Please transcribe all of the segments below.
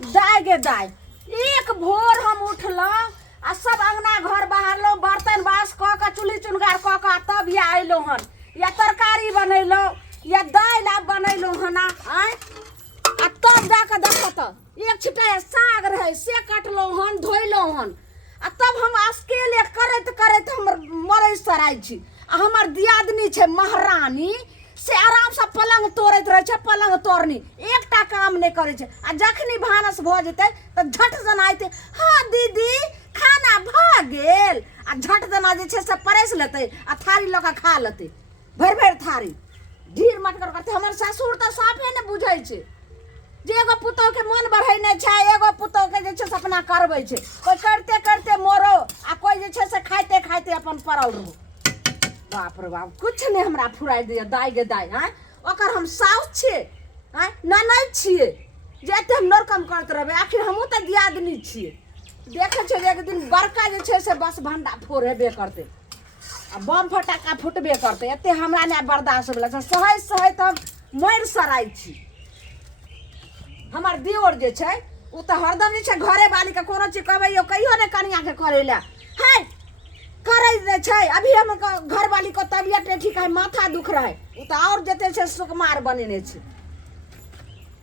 दाय गे दाय, एक भोर हम उठलो आ सब अंगना घर बहारलो, बर्तन बास क के चूल्ही चुनगार क के तब ये आइलो हन, या तरकारी बनैलो या दाल आ बनैलो हन आ तब जाके देखो तो एक छिटा साग रहे से कटलो हन, धोइलो हन आ तब हम अकेले करत करत हमर मरै सराय छी। आ हमर दियादनी छै महारानी से आराम से पलंग तोड़ैत रहे छै, पलंग तोड़नी एकटा काम नहीं करे छै। आ जखनी भानस भ जेतै त झट जनाइते हाँ दीदी खाना भ गेल आ झट जना जे छै से परस लेतै आ थारी ल के खा लेतै, भरि भरि थारी ढीर मटकर करते। हमर ससुर त साफे ने बुझै छै जे एगो पुतोह के मन बढ़ेने छै, एगो पुतोह के जे छै से अपना करबै छै, कोई करते करते मोरो आ कोई जे छै से खाइते खाइते अपन पड़ल रहो। बाप रे बाप, कुछ नहीं हमरा फुराई दिया दाय गे दाय। हैं ओकर हम साउस छिए, हैं ननद छिए जे एते हम नरकम करत रहबे, आखिर हमहू त दियादनी छिए। देखे छै एक दिन बड़का जे छै से बस भंडा फोड़ हेबे करते आ बम फटाका फुटबे करते, एते हमरा ने बर्दाश्त भेल छै। सहै सहै त मर सराय छी। हमर दियोर जे छै उ त हरदम जे छै घरे वाली के कोनो चीज कहबै यो कहियो ने कनिया के करे ला है करे दे छै। अभी हम घर वाली को तबियत नहीं ठीक है, माथा दुख रहा है, उ त और जते छै सुकुमार बनेने छै,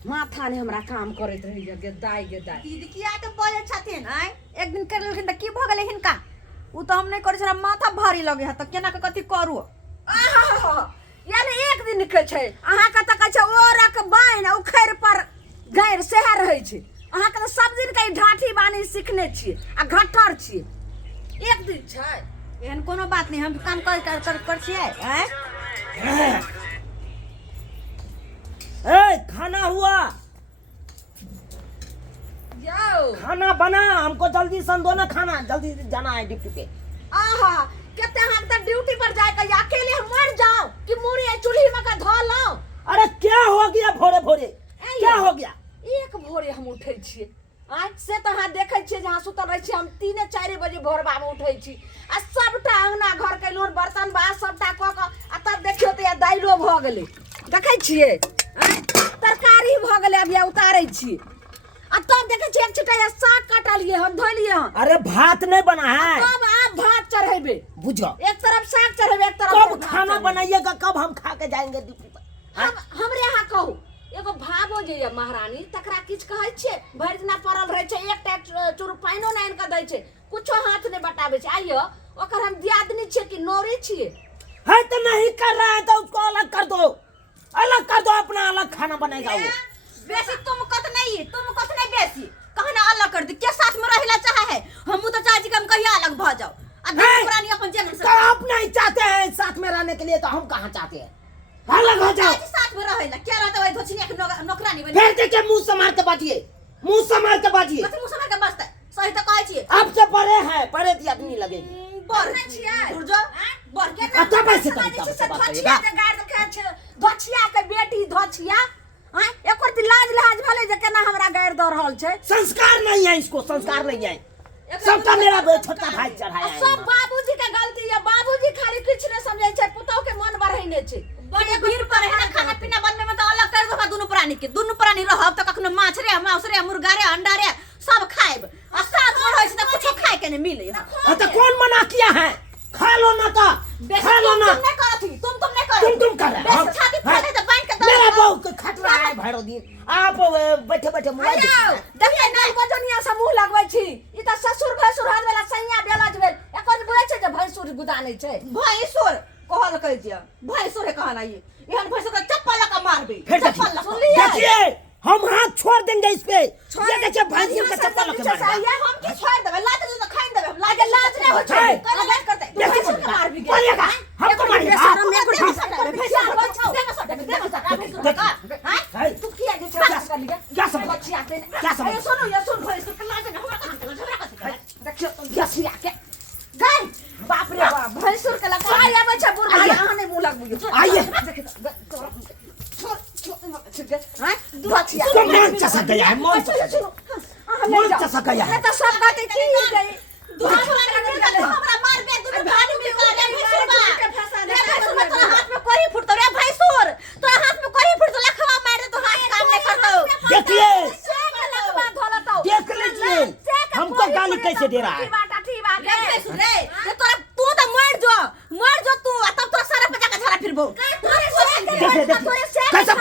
माथा ने हमरा काम करैत रही गे दाय गे दाय। दीदी किया तो बोले छथिन हैं एक दिन कर लेलखिन त की भ गेलै हिनका, उ त हम नहीं करे छला, माथा भारी लगे है त केना के कथि करू। आहा यानी एक दिन के छै अहाँ के त कहै छै ओरक बाइन उखैर पर गैर सेह रहै छै। अहाँ के त सब दिन के ढाठी बानी सीखने छिए आ घट्टर छिए, एक दिन छै एहन कोनो बात नहीं, हम काम कर छियै हैं। ए खाना हुआ, यो खाना बना, हमको जल्दी सन दो ना खाना, जल्दी जाना है ड्यूटी पे। आहा कहते हैं हम तो ड्यूटी पर जाए के अकेले हम मर जाओ कि मुड़ी चूल्ही में का धो लो। अरे क्या हो गया भोरे भोरे, क्या हो गया? एक भोरे हम उठे छिए आज से तो हाँ देखे छिए जहाँ सुतल रहे छिए हम 3-4 बजे भोरबा में उठे छी आ सबटा अंगना घर के लोन बर्तन बास सबटा क के आ तब देखियो तो या दाइलो भ गेलै, देखे छिए तरकारी भ गेलै, अभी उतारे छी आ तब देखे छिए एक छिटा साग काटलिए हम धोलिए हम। अरे भात नहीं बना है, कब आप भात चढ़ेबे, बुझो एक तरफ साग चढ़ेबे एक तरफ कब खाना बनाइएगा, कब हम खा के जाएंगे ड्यूटी पर? हमरे यहाँ कहू एगो भावो जे ये महारानी तकरा किछ कहै छै, भरि दिना पड़ल रहे छै, एकटा चूर पाइनो नहि आनि के दै छै, कुछो हाथ नहीं बटाबे छै। आइयो ओकर हम दियादनी छिए कि नौरी छिए? है तो नहीं कर रहा है तो उसको अलग कर दो, अलग कर दो, अपना अलग खाना बनेगा वो। बेसी तुम कत नहीं बेसी कहना अलग कर दी, के साथ में रहला चाहे है, हमहू तो चाहे छी कि हम कहिया अलग भ जाओ आ दूसरी प्राणी अपन जेल से। तो आप नहीं चाहते हैं साथ में रहने के लिए, तो हम कहाँ चाहते हैं, अलग हो जाओ। साथ में रहला क्या रहता है धोछनी के नौकरानी बनी। फिर देखिए मुंह से मार के बाजिए, मुंह से मार के बाजिए, कथि मुंह से के बसता सही तो कहै छी। अब से बड़े हैं, बड़े दियादनी लगेगी। बर नहीं छियै दुर्जो बर के अच्छा पैसे तरीका से बात करिएगा। धोछिया के बेटी धोछिया हैं एकर त लाज लाज भले जे केना हमरा गाड़ द रहल छै। संस्कार नहीं है, इसको संस्कार नहीं है, सबका मेरा छोटा भाई चढ़ाया है। सब बाबूजी के गलती है, बाबूजी खाली कुछ नहीं समझे छै, पुतोह के मन बढ़ेने छै। बड़े भीड़ पर है ना, खाना पीना बनने में तो अलग कर दो दोनों प्राणी के, दोनों प्राणी रहब त कखनो माछ रे मांस रे मुर्गा रे अंडा रे सब खाएब आ साथ में रहै छै त कुछो खाए के नहीं मिले। हाँ तो कौन मना किया है, खा लो ना, तो खा लो ना। तुम नहीं करत ही, तुम नहीं करत, तुम कर रहे हो, छाती फाड़े तो बांध के मेरा बहू के खतरा है भैरव दिन, आप बैठे बैठे मोबाइल देखिए ना बजनिया से मुंह लगबै छी, ई त ससुर भसुर हाथ वाला सैया बेलाज भेल, एकर बुझै छै जे भैंसुर गुदानै छै। भैंसुर कहल कह दिया, भैंसुर कहना ये एहन भैंसुर का चप्पल लगा मार दे, फिर चप्पल लगा देखिए हम हाथ छोड़ देंगे इस पे, ये देखिए भैंसियों का चप्पल लगा मार ये हम की छोड़ देबे, लात दे तो खाइन देबे, हम लागे लाज नहीं हो छै, कल करते भैंसुर के मार भी गए मारिएगा, हमको मारिएगा। शर्म में कुछ भैंसुर बचाओ दे का हैं तू किया जे छास कर लिया क्या समझ, बच्ची आते क्या समझ? ये सुनो ये सुन भैंसुर के लाज नहीं हमरा का देखियो यसी आके गई बाप रे बाप भैंसुर के लगा आया बच्चा बुढ़ा यहां नहीं मुंह लगबू आइए। हैं तो मन चसा गया है, मन चसा गया है। तो सब बातें की गई हमरा मार बे दुनु भाई में करे भैंसुरबा रे भैंसुर तोरा हाथ में कोरी फुट तो रे भैंसुर तोरा हाथ में कोरी फुट तो लखवा मार दे तो हाथ काम नहीं करतो। देखिए से लगवा धोल कैसे दे रहा है? रे ये तोरा तू तो मर जो तू तब तो सारा पे जाके झरा फिरबो कैसा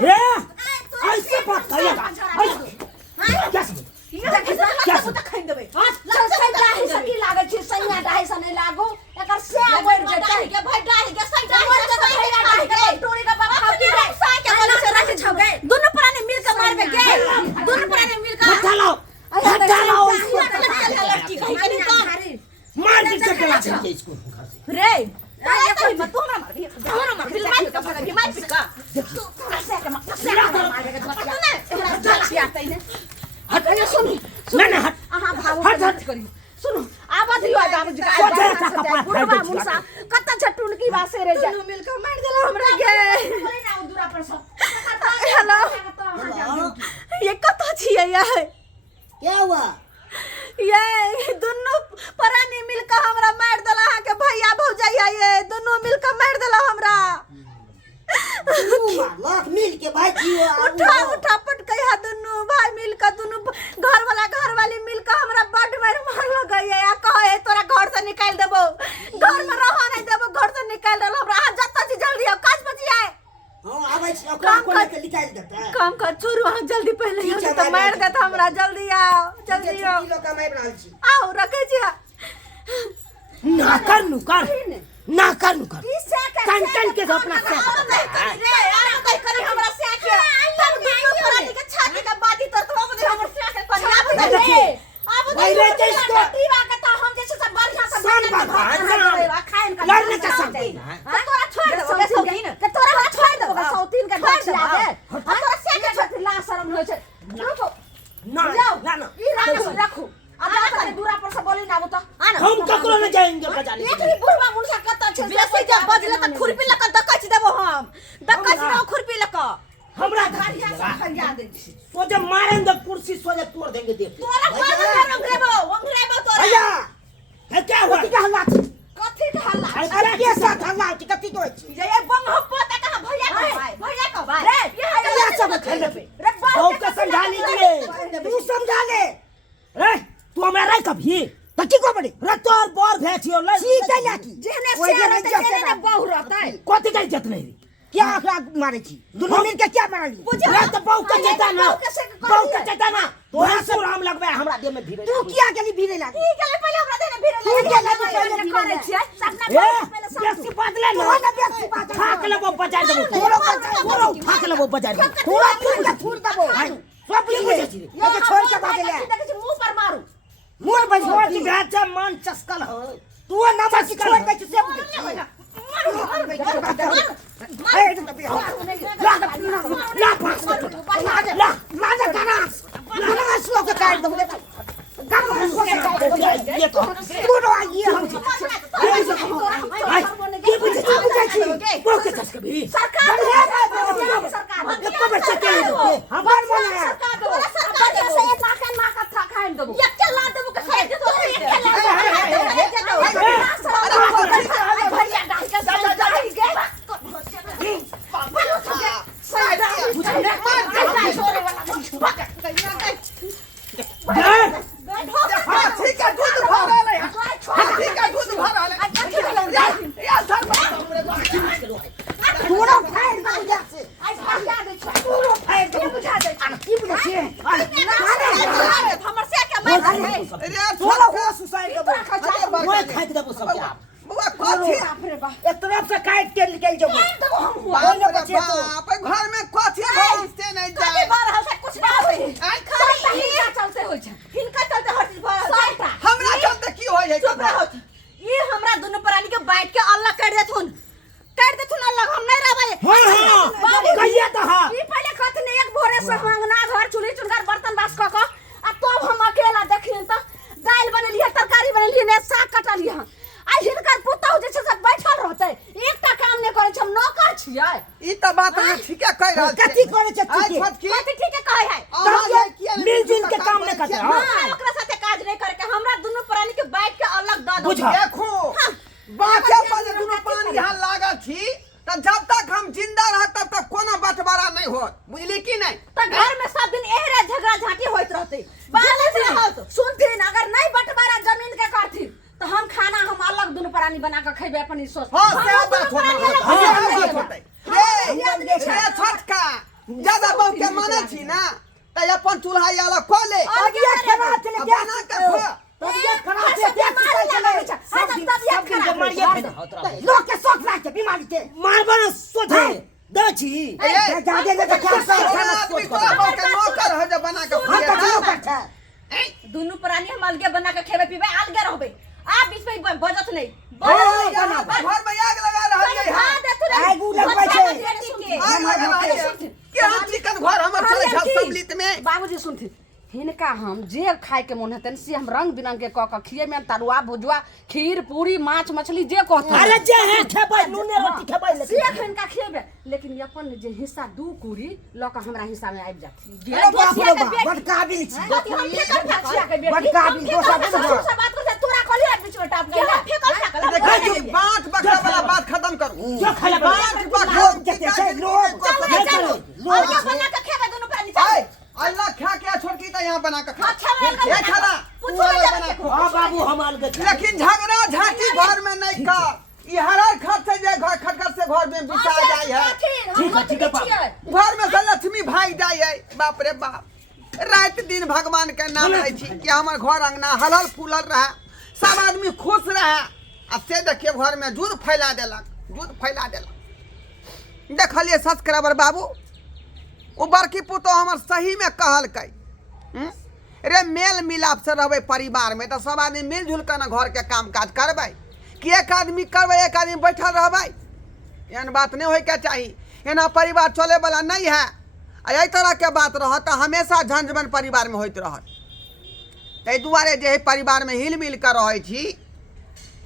ए ऐसे बात करेगा क्या समझ क्या तो खाइन देबे सकी लागे छै सैया डाही से नहीं लागो एकर से बढ़ जेतै के भाई डाल के सही डाल के टोरी का बाप खाती रे सा के बोले से रख छगे दोनों प्राणी मिल के मारबे के दोनों प्राणी मिल के हटा लो लड़की कहीं कहीं काम मार के चला दे इसको घर से रे ये कोई मत तू हमरा मार फिर मार के भगा के मार पिका तू से के मार के ना हट सुनो नहीं हट अहाँ भाव हट करी सुनो आवाज यो बाबू जी का बुढ़वा मुसा कत्ता छटुन की बासे रे जा मिल के मार देला हमरा के बोले ना दूरा पर सब हेलो ये कत्ता छियै ये क्या हुआ ये दोनों प्राणी मिल के हमरा मार देला के भैया भौजाई ये दोनों मिल के मार देला हमरा लाख मिल के भाई जीओ उठा पटकैया दोनों भाई मिल के दोनों घर वाली मिल के हमरा बड मार लगैया या कहे तोरा घर से निकाल देबो घर में रह नहीं देबो घर से निकाल देला हमरा आ जत्ता छी जल्दी आओ काज बची आए हां आबै छी काम को लेके निकाल देता है काम कर छोरू आ जल्दी पहले ये तो मार देता हमरा जल्दी आओ किलो कमाई बनाल छी आओ रखे छी ना कर नुकर कन के अपना से रे यार कहीं करी हमरा से के तब दोनों प्राणी के छाती के बादी तर तो मुझे हमर से के करी रे अब भाई रे इसको टीवा के तो हम जैसे सब बढ़िया से सन बाबा खाएन का लड़ने का सब तोरा छोड़ देबो के सौतीन के तोरा छोड़ देबो के सौतीन के घर से आगे तोरा से के छोड़ ला शर्म होय छै रुको ना ई रखो अब जाके दूरा पर से बोली ना वो तो आना हम ककरो न जाएंगे बजाने एक ही बुढ़वा मुनसा कत्ता छै बेसी जे बजले त खुरपी लक दकच देबो हम दकच देबो खुरपी लक हमरा घरिया से फरिया दे सोजे मारेंगे कुर्सी सोजे तोड़ देंगे देख तोरा बाजल अंग्रेबो तोरा भैया है क्या हुआ क्या हल्ला कथी के हल्ला अरे के साथ हल्ला कथी को जे ये बंग हप्पो त कहा भैया का भाई रे ये सब खेल पे रे बहु का समझा लीजिए तू समझा ले रे तू हमारा कभी तकी को बड़ी रे तोर बोर भेटियो ले ठीक है लाकी जेने से रहते ने बहु रहता है कोती का इज्जत नहीं क्या मारे छी दोनों मिल के क्या मार ली रे तो बहु का चेता ना तोरा से राम लगबे हमरा देह में भीरे तू क्या के लिए भीरे लागी ठीक है पहले हमरा देने भीरे करे छियै अपना बेसी बात ले लो ना बेसी बात फाक लेबो बजा देबो तोरो फाक लेबो बजा देबो तोरा फूल देबो सब बुझे छी ये तो छोड़ के भागे ले देखे छी मुंह पर मारू मोर बजवा की बेचा मन चस्कल हो तू ना बस छोड़ के से बुझे घर में कथी से नहीं जाए कुछ ना चलते हो हिनका चलते हर चीज हमरा चलते की होय है चुप रहो ये हमरा दोनों प्राणी के बैठ के अल्लाह कर देथुन अल्लाह हम नहीं रहबे हां कहिए तो हां ई पहले कथी ने एक भोरे से मंगना घर चूल्ही चुनकर बर्तन बास क के आ तब हम अकेला देखिन त दाल बनेलिए तरकारी बनेलिए ने साग कटलिए आ हिनकर पुतौ जे छै सब बैठल रहतै एकटा काम नै करै छै हम नौकर छियै ई त बात हम ठीक है कह रहल कथी करे छै कथी ठीक है कहै है मिलजुल के काम नहीं करते हां ओकरा साथे काज नहीं करके हमरा दोनों प्राणी के बैठ के अलग द दो देखो बाके पर दोनों पानी यहां लागल छी त जब तक हम जिंदा रह तब तक कोनो बंटवारा नहीं होत बुझली की नहीं त घर में सब दिन एहरे झगड़ा झांटी होइत रहते बाल से होत सुनथिन अगर नहीं बना के खइबे अपन ई सोच हां से बात होतै ए छोटका ज्यादा बहु के माने छी ना त अपन चूल्हा वाला खो ले तबियत खराब चले क्या बना के खो तबियत खराब से क्या चले सब दिन बीमारी है लोग के शौक लाग के बीमारी के मारबो न सोचे दची जादे ने क्या आदमी तोरा बहु के नौकर है जब बना के हां तो क्यों करता दुनू प्राणी हम अलगे बना के खेबे पीबे अलगे रहबे आ बीच में बजत नहीं घर में आग लगा रहल है हां दे तू आग लगबै छै के हम चिकन घर हमर चले छ सम्मिलित में बाबूजी सुनथिन हिनका हम जे खाए के मन हेतन से हम रंग बिरंग के क खिए में तरुआ भुजुआ खीर पूरी माछ मछली जे कहत अरे जे है खेबै नूने रोटी खेबै से हिनका खिएबे लेकिन अपन जे हिस्सा दू कुरी ल के हमरा हिस्सा में आबि जाथि अरे बाप रे बाप बड़ काबिल छी बड़ काबिल दोसर सब बात को तोरा कहली बीच में टाप गइला फेकल देखा जी बात बकरा वाला बात खत्म करू जो खाला बात बकरा जते छै लोग अलगे बना के खेबे दुनू प्राणी चल अल्लाह खा के छोड़की त यहां बना के खा अच्छा में ये खाला पूछो हां बाबू हम अलगे लेकिन झगड़ा झांकी घर में नहीं कर ई हर खट से जे घर खटखट से घर में बिसा जाय है ठीक है घर में से लक्ष्मी भाग जाय है बाप रे बाप रात दिन भगवान के नाम लै छी कि हमर घर अंगना हलल फूलल रहे सब आदमी खुश रहे आ से देखिए घर में दूध फैला देलक देखलिए सब्सक्राइबर बाबू वो बड़की पुतो हमर सही में कहलकै रे मेल मिलाप से रहबै परिवार में तो सब आदमी मिलजुल कर घर के काम काज करबै कि एक आदमी करबै एक आदमी बैठल रहबै एहन बात नहीं होय के चाहिए एना परिवार चले वाला नहीं है एहि तरह के बात रहत तो हमेशा झंझमन परिवार में होइत रहत ताहि दुआरे जे परिवार में हिल मिल कर रहै छी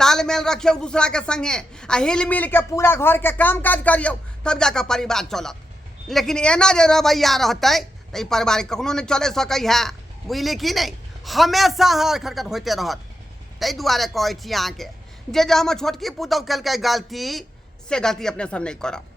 तालमेल रखियो दूसरा के संगे आ हिल मिल के पूरा घर के काम काज करियो तब जाकर परिवार चलत लेकिन एना जे रवैया रहतै तो ई परिवार कखनो नहीं चले सकै है बुझली कि नहीं हमेशा हर खटखट होते रहत ताहि दुआरे कहै छी अहाँके जे हमर छोटकी पुतौह केलकै गलती से गलती अपने सब नहीं करब